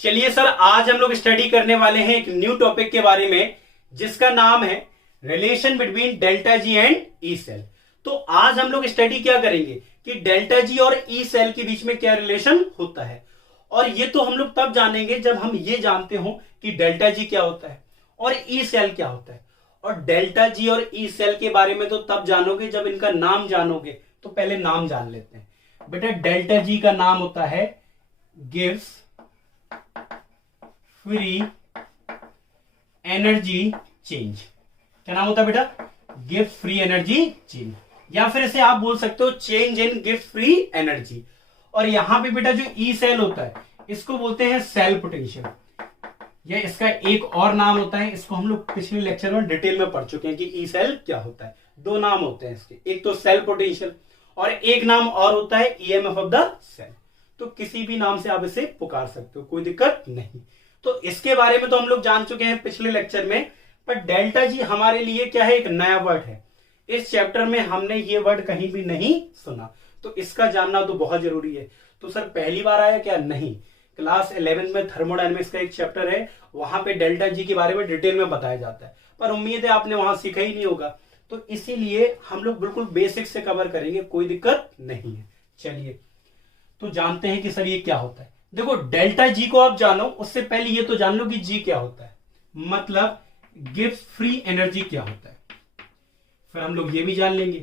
चलिए सर, आज हम लोग स्टडी करने वाले हैं एक न्यू टॉपिक के बारे में जिसका नाम है relation between delta G and E cell. तो आज हम लोग स्टडी क्या करेंगे कि डेल्टा जी और ई सेल के बीच में क्या रिलेशन होता है। और ये तो हम लोग तब जानेंगे जब हम ये जानते हो कि डेल्टा जी क्या होता है और ई सेल क्या होता है। और डेल्टा जी और ई सेल के बारे में तो तब जानोगे जब इनका नाम जानोगे। तो पहले नाम जान लेते हैं। बेटा डेल्टा जी का नाम होता है गिव्स फ्री एनर्जी चेंज। क्या नाम होता है बेटा? गिफ्ट फ्री एनर्जी चेंज, या फिर इसे आप बोल सकते हो change in gift free energy. और यहां पे बेटा जो ई सेल होता है इसको बोलते हैं सेल पोटेंशियल, या इसका एक और नाम होता है। इसको हम लोग पिछले लेक्चर में डिटेल में पढ़ चुके हैं कि ई सेल क्या होता है। दो नाम होते हैं इसके, एक तो सेल पोटेंशियल और एक नाम और होता है ईएमएफ ऑफ द सेल। तो किसी भी नाम से आप इसे पुकार सकते हो, कोई दिक्कत नहीं। तो इसके बारे में तो हम लोग जान चुके हैं पिछले लेक्चर में, पर डेल्टा जी हमारे लिए क्या है, एक नया वर्ड है। इस चैप्टर में हमने ये वर्ड कहीं भी नहीं सुना, तो इसका जानना तो बहुत जरूरी है। तो सर पहली बार आया क्या? नहीं, क्लास 11 में थर्मोडायनेमिक्स का एक चैप्टर है, वहां पे डेल्टा जी के बारे में डिटेल में बताया जाता है, पर उम्मीद है आपने वहां सीखा ही नहीं होगा। तो इसीलिए हम लोग बिल्कुल बेसिक से कवर करेंगे, कोई दिक्कत नहीं है। चलिए तो जानते हैं कि सर ये क्या होता है। देखो डेल्टा जी को आप जानो, उससे पहले ये तो जान लो कि जी क्या होता है, मतलब गिव्स फ्री एनर्जी क्या होता है। फिर हम लोग ये भी जान लेंगे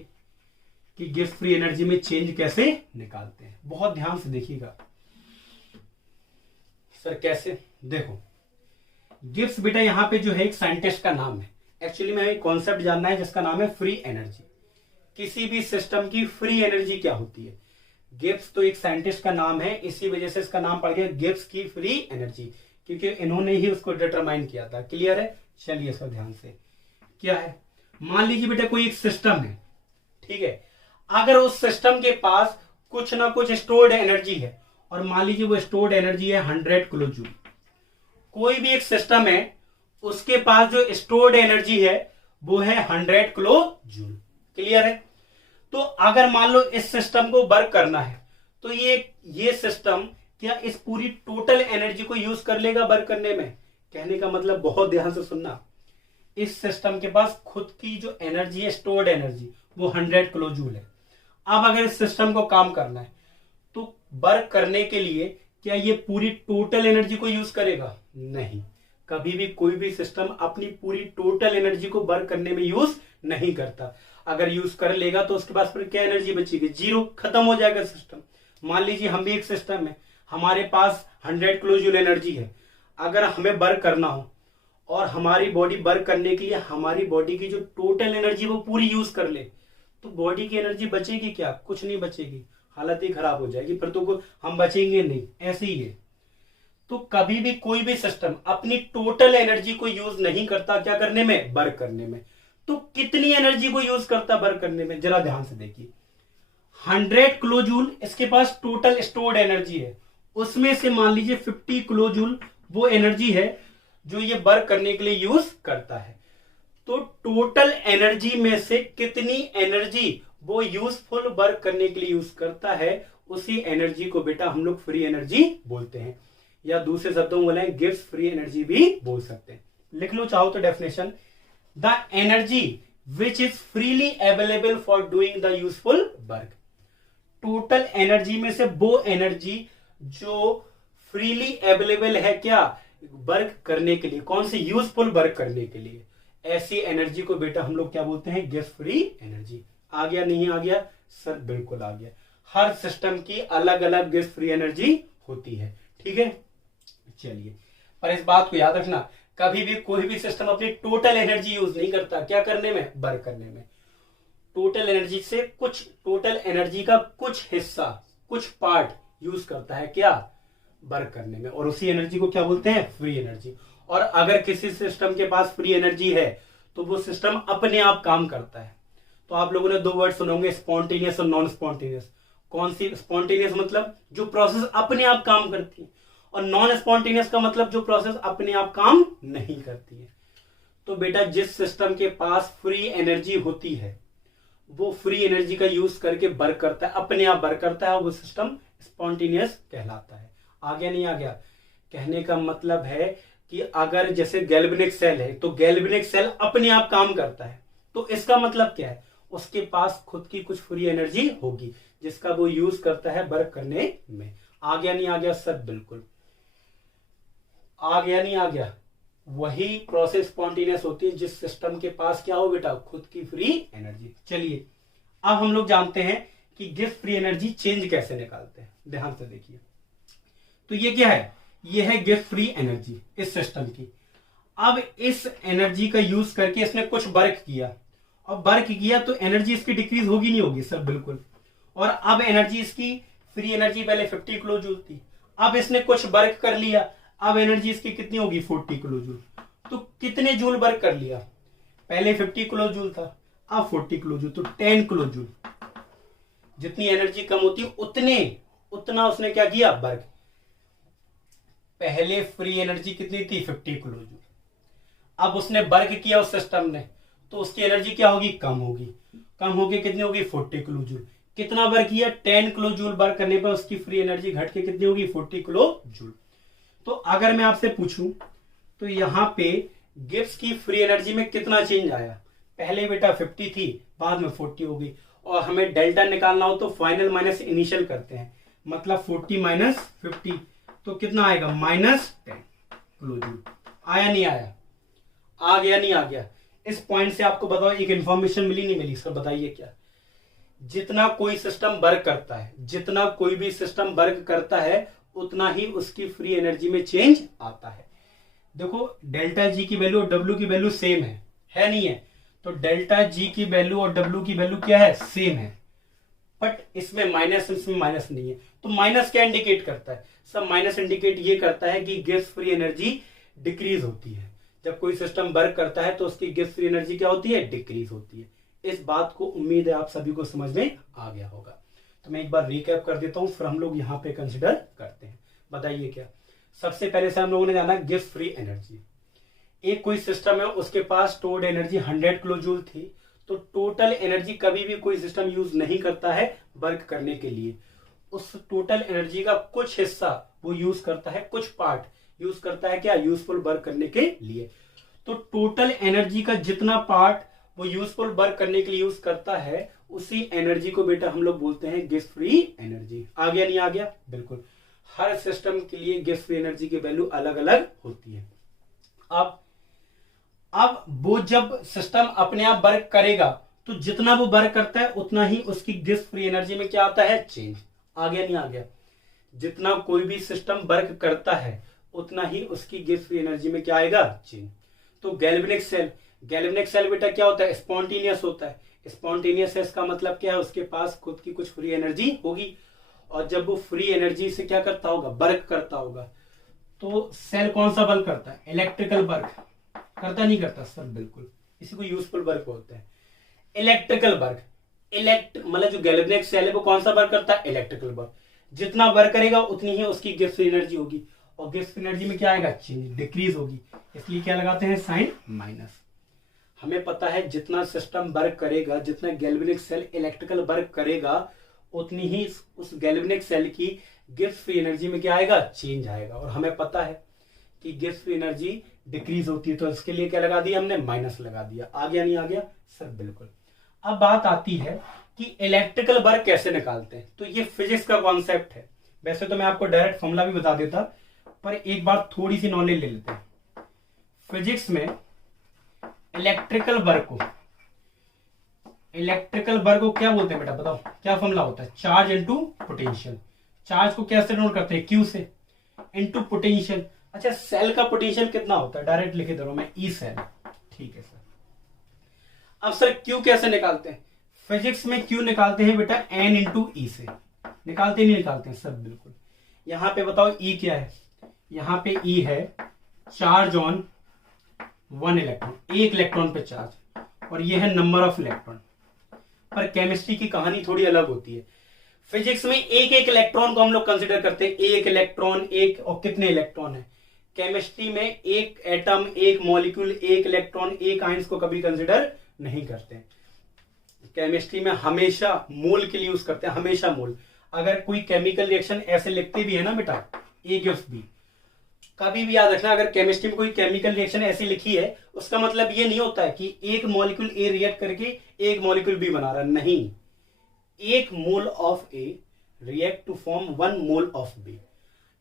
कि गिव्स फ्री एनर्जी में चेंज कैसे निकालते हैं। बहुत ध्यान से देखिएगा सर। कैसे? देखो गिव्स बेटा यहां पे जो है एक साइंटिस्ट का नाम है। एक्चुअली में एक कॉन्सेप्ट जानना है जिसका नाम है फ्री एनर्जी। किसी भी सिस्टम की फ्री एनर्जी क्या होती है। गिब्स तो एक साइंटिस्ट का नाम है, इसी वजह से इसका नाम पड़ गया गिब्स की फ्री एनर्जी, क्योंकि इन्होंने ही उसको डिटरमाइन किया था। क्लियर है? चलिए सर ध्यान से, क्या है, मान लीजिए बेटा कोई एक सिस्टम है, ठीक है। अगर उस सिस्टम के पास कुछ ना कुछ स्टोर्ड एनर्जी है, और मान लीजिए वो स्टोर्ड एनर्जी है 100 किलो जूल। कोई भी एक सिस्टम है, उसके पास जो स्टोर्ड एनर्जी है वो है 100 किलो जूल। क्लियर है? तो अगर मान लो इस सिस्टम को वर्क करना है, तो ये सिस्टम क्या इस पूरी टोटल एनर्जी को यूज कर लेगा वर्क करने में? कहने का मतलब, बहुत ध्यान से सुनना, इस सिस्टम के पास खुद की जो एनर्जी है, स्टोर्ड एनर्जी, वो 100 किलो जूल है। अब अगर इस सिस्टम को काम करना है तो वर्क करने के लिए क्या ये पूरी टोटल एनर्जी को यूज करेगा? नहीं, कभी भी कोई भी सिस्टम अपनी पूरी टोटल एनर्जी को वर्क करने में यूज नहीं करता। अगर यूज कर लेगा तो उसके पास फिर क्या एनर्जी बचेगी? जीरो, खत्म हो जाएगा सिस्टम। मान लीजिए हम भी एक सिस्टम है, हमारे पास 100 किलो जूल एनर्जी है। अगर हमें वर्क करना हो और हमारी बॉडी वर्क करने के लिए हमारी बॉडी की जो टोटल एनर्जी वो पूरी यूज कर ले, तो बॉडी की एनर्जी बचेगी क्या? कुछ नहीं बचेगी, हालत ही खराब हो जाएगी, फिर तो हम बचेंगे नहीं। ऐसे ही है। तो कभी भी कोई भी सिस्टम अपनी टोटल एनर्जी को यूज नहीं करता, क्या करने में? वर्क करने में। तो कितनी एनर्जी को यूज करता वर्क करने में? जरा ध्यान से देखिए, 100 किलो जूल इसके पास टोटल स्टोर्ड एनर्जी है, उसमें से मान लीजिए 50 किलो जूल वो एनर्जी है जो ये वर्क करने के लिए यूज करता है। तो टोटल एनर्जी में से कितनी एनर्जी वो यूजफुल वर्क करने के लिए यूज करता है, उसी एनर्जी को बेटा हम लोग फ्री एनर्जी बोलते हैं, या दूसरे शब्दों में बोले गिव्स फ्री एनर्जी भी बोल सकते हैं। लिख लो चाहो तो definition, the energy which is freely available for doing the useful work. Total energy में से वो एनर्जी जो फ्रीली अवेलेबल है क्या? वर्क करने के लिए। कौन सी? यूजफुल वर्क करने के लिए। ऐसी एनर्जी को बेटा हम लोग क्या बोलते हैं? Gives free energy. आ गया? नहीं आ गया? सर बिल्कुल आ गया। हर सिस्टम की अलग अलग गिव्स फ्री एनर्जी होती है, ठीक है। चलिए, पर इस बात को याद रखना, कभी भी कोई भी सिस्टम अपनी टोटल एनर्जी यूज नहीं करता, क्या करने में? वर्क करने में। टोटल एनर्जी से टोटल एनर्जी का कुछ हिस्सा, कुछ पार्ट यूज करता है क्या? वर्क करने में, और उसी एनर्जी को क्या बोलते हैं? Free energy. और अगर किसी सिस्टम के पास फ्री एनर्जी है तो वो सिस्टम अपने आप काम करता है। तो आप लोगों ने दो वर्ड सुने होंगे, स्पॉन्टेनियस और नॉन स्पॉन्टेनियस। कौन सी? स्पॉन्टेनियस मतलब जो प्रोसेस अपने आप काम करती है, और नॉन स्पॉन्टेनियस का मतलब जो प्रोसेस अपने आप काम नहीं करती है। तो बेटा जिस सिस्टम के पास फ्री एनर्जी होती है वो फ्री एनर्जी का यूज करके वर्क करता है, अपने आप वर्क करता है, वो सिस्टम स्पॉन्टेनियस कहलाता है। आ गया? नहीं आ गया? कहने का मतलब है कि अगर जैसे गैल्वेनिक सेल है तो गैल्वेनिक सेल अपने आप काम करता है, तो इसका मतलब क्या है, उसके पास खुद की कुछ फ्री एनर्जी होगी जिसका वो यूज करता है वर्क करने में। आ गया नहीं आ गया सर? बिल्कुल आ गया नहीं आ गया? वही प्रोसेस स्पॉन्टेनियस होती है जिस सिस्टम के पास क्या हो बेटा, खुद की फ्री एनर्जी। चलिए अब हम लोग जानते हैं कि गिब्स फ्री एनर्जी चेंज कैसे निकालते हैं। ध्यान से देखिए, तो ये क्या है, ये है गिब्स फ्री एनर्जी इस सिस्टम की। अब इस एनर्जी का यूज करके इसने कुछ वर्क किया, और वर्क किया तो एनर्जी इसकी डिक्रीज होगी नहीं होगी सर? बिल्कुल। और अब एनर्जी इसकी फ्री एनर्जी पहले 50 किलो जूल थी, अब इसने कुछ वर्क कर लिया, अब एनर्जी इसकी कितनी होगी, 40 किलो जूल। तो कितने जूल वर्क कर लिया, पहले 50 किलो जूल था, अब 40 किलो जूल, तो 10 किलो जूल। जितनी एनर्जी कम होती है उतना उसने क्या किया, वर्क। पहले फ्री एनर्जी कितनी थी, 50 किलो जूल, अब उसने वर्क किया उस सिस्टम ने, तो उसकी एनर्जी क्या होगी, कम होगी। कम होगी कितनी होगी, 40 किलो जूल। कितना वर्क किया, 10 किलो जूल वर्क करने पर उसकी फ्री एनर्जी घट के कितनी होगी, 40 किलो जूल। तो अगर मैं आपसे पूछूं तो यहां पे गिब्स की फ्री एनर्जी में कितना चेंज आया, पहले बेटा 50 थी, बाद में 40 हो गई, और हमें डेल्टा निकालना हो तो फाइनल माइनस इनिशियल करते हैं, मतलब 40 माइनस 50, तो कितना आएगा, -10 किलो जूल। आया नहीं आया? आ गया नहीं आ गया? इस पॉइंट से आपको बताओ एक इंफॉर्मेशन मिली नहीं मिली सर? बताइए क्या? जितना कोई सिस्टम वर्क करता है, जितना कोई भी सिस्टम वर्क करता है, उतना ही उसकी फ्री एनर्जी में चेंज आता है। देखो डेल्टा जी की वैल्यू और डब्ल्यू की वैल्यू सेम है नहीं है? तो डेल्टा जी की वैल्यू और डब्ल्यू की वैल्यू क्या है, सेम है, बट इसमें माइनस, इसमें माइनस नहीं है। तो माइनस क्या इंडिकेट करता है सब? माइनस इंडिकेट ये करता है कि गिब्स फ्री एनर्जी डिक्रीज होती है। जब कोई सिस्टम वर्क करता है तो उसकी गिब्स फ्री एनर्जी क्या होती है, डिक्रीज होती है। इस बात को उम्मीद है आप सभी को समझ में आ गया होगा। तो मैं एक बार रिकैप कर देता हूं, फिर हम लोग यहाँ पे कंसिडर करते हैं। बताइए क्या? सबसे पहले से हम लोगों ने जाना गिब्स फ्री एनर्जी। एक कोई सिस्टम है, उसके पास स्टोर्ड एनर्जी 100 किलो जूल थी, तो टोटल एनर्जी कभी भी कोई सिस्टम यूज नहीं करता है वर्क करने के लिए। उस टोटल एनर्जी का कुछ हिस्सा वो यूज करता है, कुछ पार्ट यूज करता है क्या, यूजफुल वर्क करने के लिए। तो टोटल एनर्जी का जितना पार्ट वो यूजफुल वर्क करने के लिए यूज करता है, उसी एनर्जी को बेटा हम लोग बोलते हैं गिब्स फ्री एनर्जी। आ गया नहीं आ गया? बिल्कुल। हर सिस्टम के लिए गिब्स फ्री एनर्जी की वैल्यू अलग अलग होती है। अब वो जब सिस्टम अपने आप वर्क करेगा तो जितना वो वर्क करता है उतना ही उसकी गिब्स फ्री एनर्जी में क्या आता है, चेंज। आ गया नहीं आ गया? जितना कोई भी सिस्टम वर्क करता है उतना ही उसकी गिब्स फ्री एनर्जी में क्या आएगा, चेंज। तो गैल्वेनिक सेल बेटा क्या होता है, स्पॉन्टेनियस होता है। स्पॉन्टेनियस है, इसका मतलब क्या है, उसके पास खुद की कुछ फ्री एनर्जी होगी, और जब वो फ्री एनर्जी से क्या करता होगा, वर्क करता होगा। तो सेल कौन सा वर्क करता है, इलेक्ट्रिकल वर्क करता नहीं करता सर? बिल्कुल। इसी को यूजफुल वर्क होता है, इलेक्ट्रिकल वर्क। मतलब जो गैल्वेनिक सेल है वो कौन सा वर्क करता है, इलेक्ट्रिकल वर्क। जितना वर्क करेगा उतनी ही उसकी गिब्स फ्री एनर्जी होगी, और गिब्स फ्री एनर्जी में क्या आएगा, चेंज, डिक्रीज होगी। इसलिए क्या लगाते हैं, साइन माइनस। हमें पता है जितना सिस्टम वर्क करेगा, जितना गैल्वेनिक सेल इलेक्ट्रिकल वर्क करेगा, उतनी ही उस गैल्वेनिक सेल की गिब्स फ्री एनर्जी में क्या आएगा, चेंज आएगा। और हमें पता है कि गिब्स फ्री एनर्जी डिक्रीज होती है, तो इसके लिए क्या लगा दिया हमने, माइनस लगा दिया। आ गया नहीं आ गया सर? बिल्कुल। अब बात आती है कि इलेक्ट्रिकल वर्क कैसे निकालते हैं। तो ये फिजिक्स का कॉन्सेप्ट है। वैसे तो मैं आपको डायरेक्ट फॉर्मूला भी बता देता, पर एक बार थोड़ी सी नॉलेज ले लेते हैं। फिजिक्स में इलेक्ट्रिकल वर्क को क्या बोलते हैं बेटा, बताओ क्या फॉर्मूला होता है, चार्ज इनटू पोटेंशियल। चार्ज को कैसे नोट करते हैं, क्यू से, इनटू पोटेंशियल। अच्छा, सेल का पोटेंशियल कितना होता है, डायरेक्ट लिखे दे रहा हूं मैं, ई सेल। ठीक है सर। अब सर क्यू कैसे निकालते हैं? फिजिक्स में क्यू निकालते हैं बेटा एन इंटू ई से। निकालते नहीं निकालते हैं सर? बिल्कुल। यहां पे बताओ ई क्या है, यहां पे ई है चार्ज ऑन 1 इलेक्ट्रॉन, एक इलेक्ट्रॉन पे चार्ज, और ये है नंबर ऑफ इलेक्ट्रॉन। पर केमिस्ट्री की कहानी थोड़ी अलग होती है। फिजिक्स में एक एक इलेक्ट्रॉन को हम लोग कंसिडर करते हैं, एक इलेक्ट्रॉन, एक, और कितने इलेक्ट्रॉन है। केमिस्ट्री में एक एटम, एक मॉलिक्यूल, एक इलेक्ट्रॉन, एक आयंस को कभी कंसिडर नहीं करते। केमिस्ट्री में हमेशा मोल के लिए यूज करते हैं, हमेशा मोल। अगर कोई केमिकल रिएक्शन ऐसे लिखते भी है ना बेटा, A gives B, कभी भी याद रखना, अगर केमिस्ट्री में कोई केमिकल रिएक्शन ऐसी लिखी है उसका मतलब ये नहीं होता है कि एक मॉलिक्यूल ए रिएक्ट करके एक मॉलिक्यूल बी बना रहा है, नहीं। एक mole of A react to form 1 mole of B.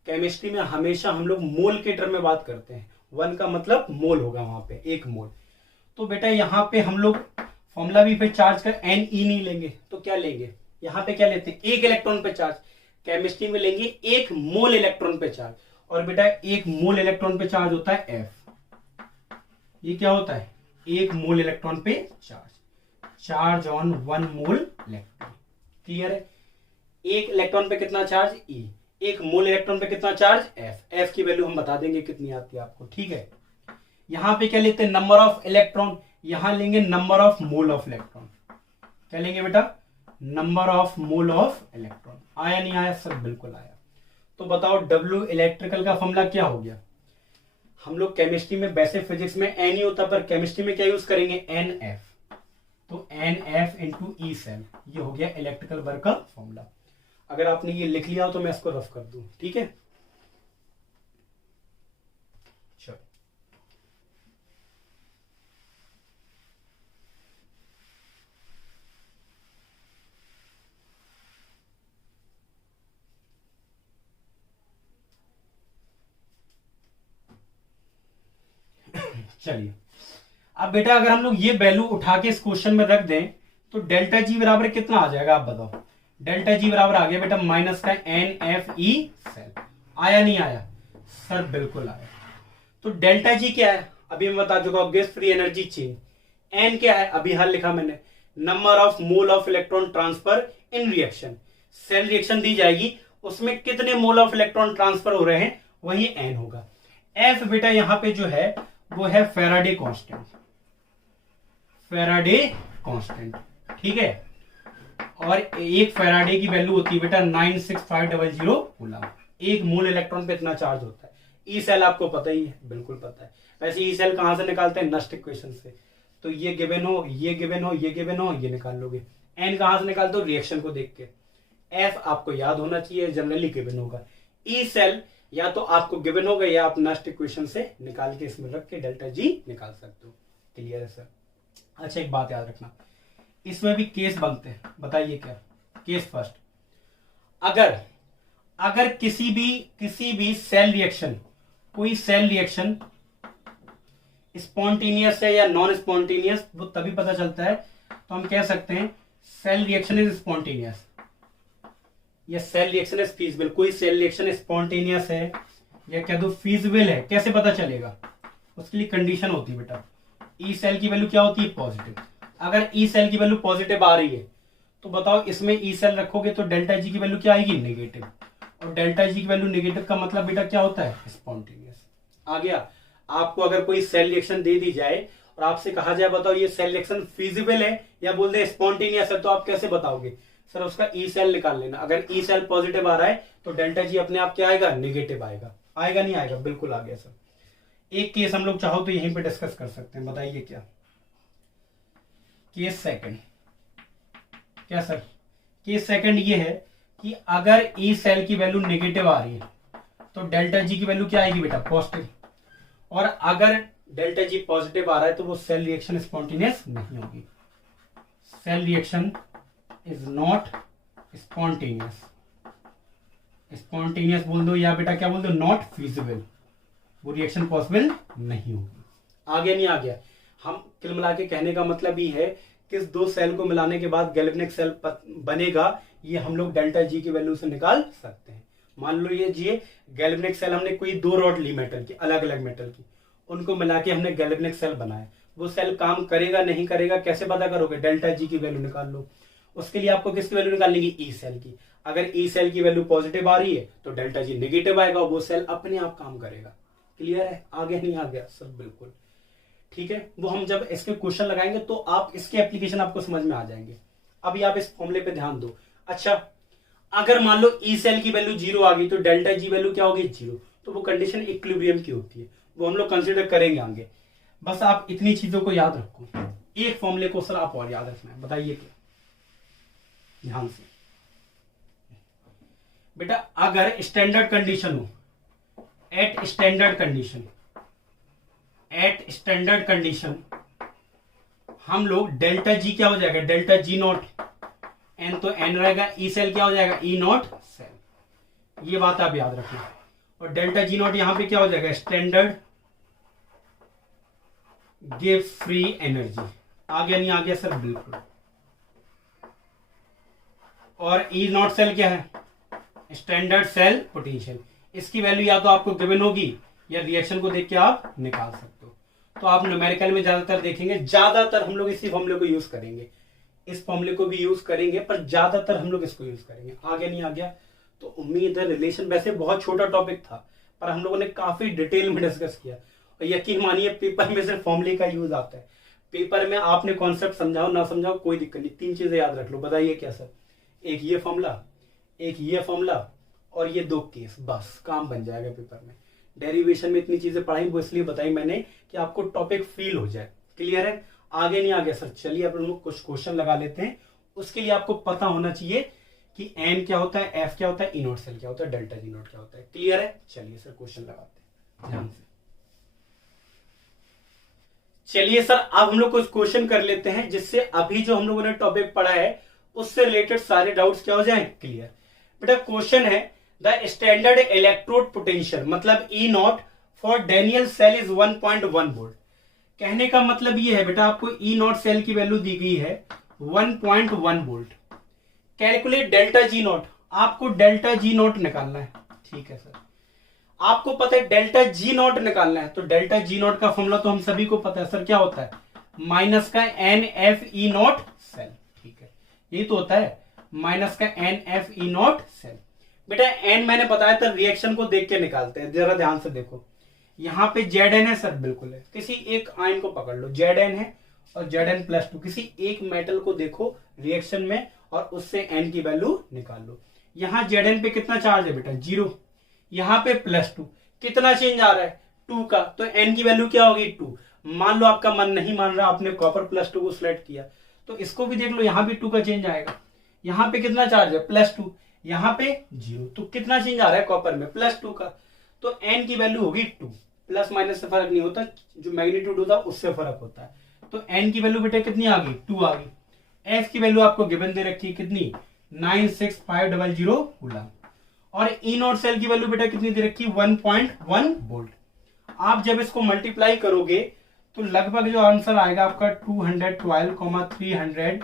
Chemistry में हमेशा हम लोग मोल के टर्म में बात करते हैं, 1 का मतलब मोल होगा वहां पे, एक मोल। तो बेटा यहाँ पे हम लोग फॉर्मूला भी फिर चार्ज का एन ई नहीं लेंगे तो क्या लेंगे, यहाँ पे क्या लेते हैं, एक इलेक्ट्रॉन पे चार्ज। केमिस्ट्री में लेंगे एक मोल इलेक्ट्रॉन पे चार्ज, और बेटा एक मोल इलेक्ट्रॉन पे चार्ज होता है एफ। ये क्या होता है, एक मोल इलेक्ट्रॉन पे charge on 1 mole electron. Clear है। एक इलेक्ट्रॉन पे कितना चार्ज ई, एक मोल इलेक्ट्रॉन पे कितना चार्ज एफ। एफ की वैल्यू हम बता देंगे कितनी आती है आपको, ठीक है। यहां पे क्या लेते हैं, नंबर ऑफ इलेक्ट्रॉन, यहां लेंगे number of mole of electron. क्या लेंगे बेटा, number of mole of electron. आया नहीं आया सर, बिल्कुल आया। तो बताओ डब्ल्यू इलेक्ट्रिकल का फॉर्मूला क्या हो गया। हम लोग केमिस्ट्री में, वैसे फिजिक्स में एन ही होता, पर केमिस्ट्री में क्या यूज करेंगे, एन एफ। तो N F into E cell, ये हो गया इलेक्ट्रिकल वर्क का फॉर्मूला। अगर आपने ये लिख लिया तो मैं इसको रफ कर दूं, ठीक है। चलो चलिए, अब बेटा अगर हम लोग ये वैल्यू उठा के इस क्वेश्चन में रख दें तो डेल्टा जी बराबर कितना आ जाएगा, आप बताओ। डेल्टा जी बराबर आ गया बेटा माइनस का एन एफ ई सेल। आया नहीं आया सर, बिल्कुल आया। तो डेल्टा जी क्या है अभी मैं बता चुका हूं, गैस फ्री एनर्जी चेंज। एन क्या है, अभी हल लिखा मैंने, number of mole of electron transfer in reaction. Cell reaction दी जाएगी, उसमें कितने मोल ऑफ इलेक्ट्रॉन ट्रांसफर हो रहे हैं, वही एन होगा। एफ बेटा यहां पे जो है वो है फैराडे कांस्टेंट, फैराडे कांस्टेंट, ठीक है। और एक फैराडे की वैल्यू होती है बेटा 96500 कूलम। एक मोल इलेक्ट्रॉन पे इतना चार्ज होता है। ई सेल आपको पता ही है, बिल्कुल पता है। वैसे ई सेल कहां से निकालते हैं, नस्ट इक्वेशन से। तो ये गिवन हो, ये गिवन हो, ये गिवन हो, ये निकाल लोगे। एन कहां से निकालते हो, रिएक्शन को देख के। एफ आपको याद होना चाहिए, जनरली गिवन होगा। ई सेल या तो आपको गिवन होगा या आप नस्ट इक्वेशन से निकाल के इसमें रख के डेल्टा जी निकाल सकते हो। क्लियर है सर। अच्छा एक बात याद रखना, इसमें भी केस बनते हैं, बताइए क्या केस फर्स्ट। अगर किसी भी सेल रिएक्शन, कोई सेल रिएक्शन स्पॉन्टेनियस है या नॉन स्पॉन्टेनियस, वो तभी पता चलता है। तो हम कह सकते हैं सेल रिएक्शन इज स्पॉन्टेनियस या सेल रिएक्शन इज फीजिबल। कोई सेल रिएक्शन स्पॉन्टेनियस है या कह दो फीजिबल है, कैसे पता चलेगा, उसके लिए कंडीशन होती है बेटा। ई सेल की वैल्यू क्या होती है, पॉजिटिव। अगर ई सेल की वैल्यू पॉजिटिव आ रही है तो बताओ इसमें ई सेल रखोगे तो डेल्टा जी की वैल्यू क्या आएगी, नेगेटिव। और डेल्टा जी की वैल्यू नेगेटिव का मतलब बेटा क्या होता है, स्पॉन्टेनियस। आ गया। आपको अगर कोई सेल रिएक्शन दे दी जाए और आपसे कहा जाए बताओ ये सेल रिएक्शन फीजिबल है या बोल दे स्पॉन्टेनियस है, तो आप कैसे बताओगे, सर उसका ई सेल निकाल लेना। अगर ई सेल पॉजिटिव आ रहा है तो डेल्टा जी अपने आप क्या आएगा, नेगेटिव आएगा। आएगा नहीं आएगा, बिल्कुल आ गया सर। एक केस हम लोग चाहो तो यहीं पे डिस्कस कर सकते हैं, बताइए क्या। केस सेकंड, क्या सर, केस सेकंड ये है कि अगर ई सेल की वैल्यू नेगेटिव आ रही है तो डेल्टा जी की वैल्यू क्या आएगी बेटा, पॉजिटिव। और अगर डेल्टा जी पॉजिटिव आ रहा है तो वो सेल रिएक्शन स्पॉन्टेनियस नहीं होगी। Cell reaction is not spontaneous. Spontaneous बोल दो या बेटा क्या बोल दो, नॉट फीजिबल। वो रिएक्शन पॉसिबल नहीं होगी। आ गया नहीं आ गया। हम कुल मिला के कहने का मतलब ये है कि इस दो सेल को मिलाने के बाद गैल्वेनिक सेल बनेगा, ये हम लोग डेल्टा जी की वैल्यू से निकाल सकते हैं। मान लो ये गैल्वेनिक सेल हमने कोई 2 रॉड ली मेटल की, अलग अलग मेटल की, उनको मिला के हमने गैल्वेनिक सेल बनाया। वो सेल काम करेगा नहीं करेगा कैसे पता करोगे, डेल्टा जी की वैल्यू निकाल लो। उसके लिए आपको किसकी वैल्यू निकालनी है, ई सेल की। अगर ई सेल की वैल्यू पॉजिटिव आ रही है तो डेल्टा जी नेगेटिव आएगा, वो सेल अपने आप काम करेगा। क्लियर है, आ गया नहीं आ गया सर, बिल्कुल ठीक है। वो हम जब इसके क्वेश्चन लगाएंगे तो आप इसके एप्लीकेशन आपको समझ में आ जाएंगे। अभी आप इस फॉर्मूले पे ध्यान दो। अच्छा अगर मान लो ई सेल की वैल्यू 0 आ गई तो डेल्टा जी वैल्यू क्या होगी, 0। तो वो कंडीशन इक्विलिब्रियम की होती है, वो हम लोग कंसिडर करेंगे आगे। बस आप इतनी चीजों को याद रखो। एक फॉर्मूले को सर आप और याद रखना है, बताइए क्या, ध्यान से बेटा। अगर स्टैंडर्ड कंडीशन हो, at standard condition, at standard condition हम लोग डेल्टा जी क्या हो जाएगा, डेल्टा जी नॉट, एन तो एन रहेगा, ई सेल क्या हो जाएगा, ई नॉट सेल। ये बात आप याद रखना। और डेल्टा जी नॉट यहां पे क्या हो जाएगा, स्टैंडर्ड गिव फ्री एनर्जी। आ गया नहीं आ गया सर, बिल्कुल। और ई नॉट सेल क्या है, स्टैंडर्ड सेल पोटेंशियल। इसकी वैल्यू या तो आपको गिवन होगी या रिएक्शन को देख के आप निकाल सकते हो। तो आप न्यूमेरिकल में ज्यादातर देखेंगे, ज्यादातर हम लोग इसी फॉर्मूले को यूज करेंगे, इस फॉर्मूले को भी यूज करेंगे, पर ज्यादातर हम लोग इसको यूज करेंगे। आगे नहीं आ गया तो उम्मीद है रिलेशन वैसे बहुत छोटा टॉपिक था, पर हम लोगों ने काफी डिटेल में डिस्कस किया। और यकीन मानिए पेपर में सिर्फ फॉर्मूले का यूज आता है। पेपर में आपने कॉन्सेप्ट समझाओ ना समझाओ कोई दिक्कत नहीं, 3 चीजें याद रख लो। बताइए क्या सर, एक ये फॉर्मूला, एक ये फॉर्मूला और ये 2 केस, बस काम बन जाएगा पेपर में। डेरिवेशन में इतनी चीजें पढ़ाई वो इसलिए बताई मैंने कि आपको टॉपिक फील हो जाए। क्लियर है, आगे नहीं आ गया सर। चलिए अपन लोग कुछ क्वेश्चन लगा लेते हैं। उसके लिए आपको पता होना चाहिए कि एन क्या होता है, एफ क्या होता है, ई नॉट सेल क्या होता है, डेल्टा जी नॉट क्या होता है। क्लियर है, चलिए सर क्वेश्चन लगाते हैं ध्यान से। चलिए सर अब हम लोग कुछ क्वेश्चन कर लेते हैं, जिससे अभी जो हम लोगों ने टॉपिक पढ़ा है उससे रिलेटेड सारे डाउट्स क्या हो जाए क्लियर। बेटा क्वेश्चन है द स्टैंडर्ड इलेक्ट्रोड पोटेंशियल मतलब E naught for Daniell cell is 1.1 volt. कहने का मतलब ये है बेटा, आपको ई नॉट सेल की वैल्यू दी गई है 1.1 volt. Calculate delta G naught, आपको डेल्टा जी नॉट निकालना है। ठीक है सर, आपको पता है डेल्टा जी नॉट निकालना है, तो डेल्टा जी नॉट का फॉर्मूला तो हम सभी को पता है सर, क्या होता है, माइनस का N F E naught cell. ठीक है, यही तो होता है, माइनस का N F E naught cell. बेटा एन मैंने बताया था रिएक्शन को देख के निकालते हैं, जरा ध्यान से देखो। यहाँ पे जेड एन है सर, बिल्कुल है। किसी एक आयन को पकड़ लो, जेड एन है और जेड एन प्लस 2, किसी एक मेटल को देखो रिएक्शन में और उससे एन की वैल्यू निकाल लो। यहाँ जेड एन पे कितना चार्ज है बेटा, 0। यहाँ पे +2, कितना चेंज आ रहा है, 2 का, तो एन की वैल्यू क्या होगी, 2। मान लो आपका मन नहीं मान रहा, आपने कॉपर +2 को सिलेक्ट किया, तो इसको भी देख लो, यहाँ भी 2 का चेंज आएगा। यहाँ पे कितना चार्ज है, +2, यहाँ पे 0, तो कितना चेंज आ रहा है कॉपर में, +2 का, तो एन की वैल्यू होगी 2। प्लस माइनस से फर्क नहीं होता, जो मैग्नीट्यूड होता है उससे फर्क होता है। तो एन की वैल्यू बेटा कितनी आ गई, 2 आ गई। एफ की वैल्यू आपको गिवन दे रखी है कितनी, 96500 कूलम। और ई नॉट सेल की वैल्यू बेटा कितनी दे रखी, 1.1 वोल्ट। आप जब इसको मल्टीप्लाई करोगे तो लगभग जो आंसर आएगा आपका 212,300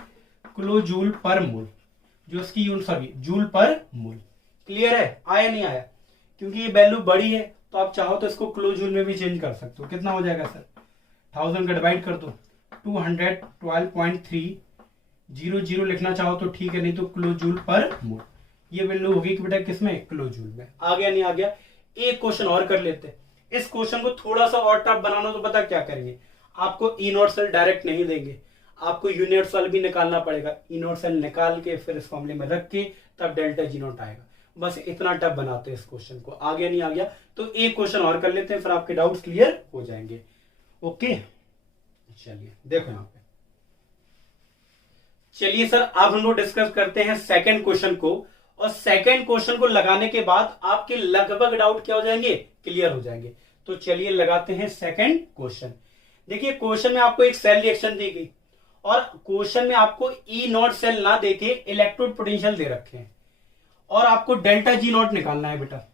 किलो जूल पर मोल, जो इसकी यूनिट सॉरी जूल पर मोल। क्लियर है, आया नहीं आया, क्योंकि ये वैल्यू बड़ी है तो आप चाहो तो इसको किलो जूल में भी चेंज कर सकते हो। कितना हो जाएगा सर, 1000 का डिवाइड कर दो, 212.300 लिखना चाहो तो ठीक है, नहीं तो किलो जूल पर मोल। ये वैल्यू होगी कि बेटा किसमें, किलो जूल में। आ गया नहीं आ गया, एक क्वेश्चन और कर लेते हैं। इस क्वेश्चन को थोड़ा सा और टफ बनाना, तो पता क्या करेंगे, आपको ई नॉट सेल डायरेक्ट नहीं देंगे, आपको यूनिट सेल भी निकालना पड़ेगा। ई नॉट सेल निकाल के फिर इस फॉर्मूले में रख के तब डेल्टा जी नॉट आएगा। बस इतना टफ बनाते हैं इस क्वेश्चन को। आ गया नहीं आ गया, तो एक क्वेश्चन और कर लेते हैं, फिर आपके डाउट्स क्लियर हो जाएंगे। ओके चलिए देखो यहाँ पे, चलिए सर अब हम लोग डिस्कस करते हैं सेकंड क्वेश्चन को। और सेकंड क्वेश्चन को लगाने के बाद आपके लगभग डाउट क्या हो जाएंगे, क्लियर हो जाएंगे। तो चलिए लगाते हैं सेकंड क्वेश्चन। देखिए क्वेश्चन में आपको एक सेल रिएक्शन दी गई और क्वेश्चन में आपको ई नॉट सेल ना देके इलेक्ट्रोड पोटेंशियल दे रखे हैं और आपको डेल्टा जी नॉट निकालना है। बेटा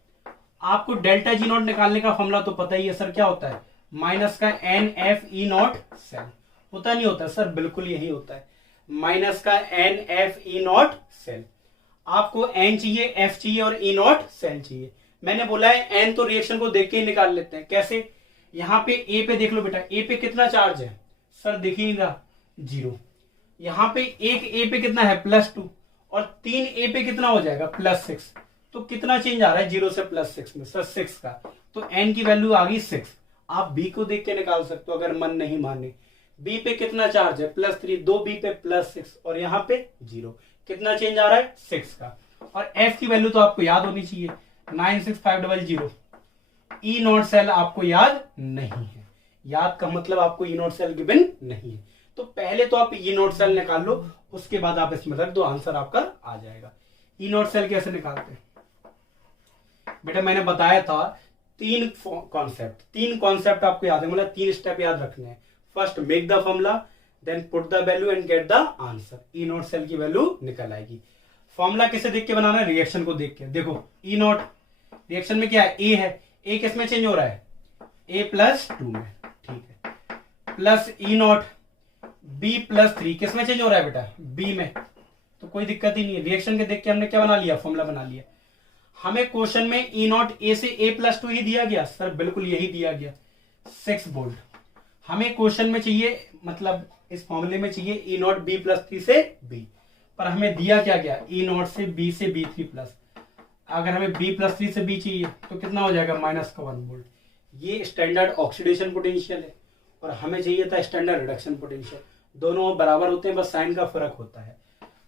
आपको डेल्टा जी नॉट निकालने का फॉर्मूला तो पता ही है सर, क्या होता है, माइनस का N F E naught cell. होता नहीं होता सर, बिल्कुल यही होता है, माइनस का N F E naught cell. आपको एन चाहिए, एफ चाहिए और ई नॉट सेल चाहिए। मैंने बोला है एन तो रिएक्शन को देख के ही निकाल लेते हैं। कैसे, यहाँ पे ए पे देख लो बेटा, ए पे कितना चार्ज है सर, दिख ही नहीं रहा, 0। यहाँ पे एक ए पे कितना है, +2, और 3 ए पे कितना हो जाएगा, +6। तो कितना चेंज आ रहा है 0 से +6 में सर, 6 का। तो एन की वैल्यू आ गई 6। आप बी को देख के निकाल सकते हो अगर मन नहीं माने। बी पे कितना चार्ज है, +3, 2 बी पे +6 और यहाँ पे 0। कितना चेंज आ रहा है, 6 का। और एफ की वैल्यू तो आपको याद होनी चाहिए, 96500। ई नॉट सेल आपको याद नहीं है, याद का मतलब आपको ई नॉट सेल गिवन नहीं है। तो पहले तो आप ई नॉट सेल निकाल लो, उसके बाद आप इसमें रख दो, आंसर आपका आ जाएगा। ई नॉट सेल कैसे निकालते हैं बेटा, मैंने बताया था तीन कॉन्सेप्ट आपको याद है, मतलब 3 स्टेप याद रखने हैं। First make the formula, then put the value and get the answer. E naught cell की वैल्यू निकल आएगी। फॉर्मूला किसे देख के बनाना है? रिएक्शन को देख के। देखो ई नॉट रिएक्शन में क्या है? ए है, ए किस में चेंज हो रहा है? A+2 में, ठीक है। प्लस ई नॉट B+3 किस में चेंज हो रहा है बेटा? B में। तो कोई दिक्कत ही नहीं है। रिएक्शन के देख के हमने क्या बना लिया? फॉर्मूला बना लिया। हमें क्वेश्चन में ई नॉट ए से A+2 ही दिया गया सर, बिल्कुल यही दिया गया 6 वोल्ट। हमें क्वेश्चन में चाहिए, मतलब इस फॉर्मूले में चाहिए ई नॉट B+3 से B, पर हमें दिया क्या गया? ई नॉट से B से B3+। अगर हमें B+3 से B चाहिए तो कितना हो जाएगा? -1 वोल्ट। ये स्टैंडर्ड ऑक्सीडेशन पोटेंशियल है और हमें चाहिए था स्टैंडर्ड रिडक्शन पोटेंशियल। दोनों बराबर होते हैं, बस साइन का फर्क होता है।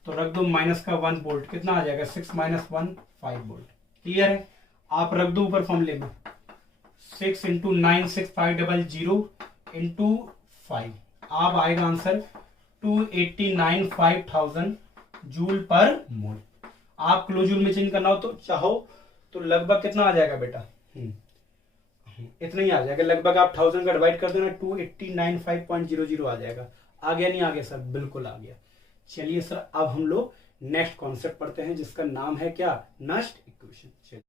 तो रख दो -1 वोल्ट, कितना आ जाएगा? 6 - 1 5 वोल्ट। क्लियर है? आप रख दो ऊपर फॉर्मूले में 6 × 9 6500 × 5, आप आएगा आंसर 289,5000 जूल पर मोल। आप किलो जूल में चेंज करना हो तो चाहो तो लगभग कितना आ जाएगा बेटा? इतना ही आ जाएगा लगभग। आप 1000 का डिवाइड कर देना 289,500 आ जाएगा। आ गया नहीं आ गया सर? बिल्कुल आ गया। चलिए सर अब हम लोग नेक्स्ट कॉन्सेप्ट पढ़ते हैं जिसका नाम है क्या? Nernst equation.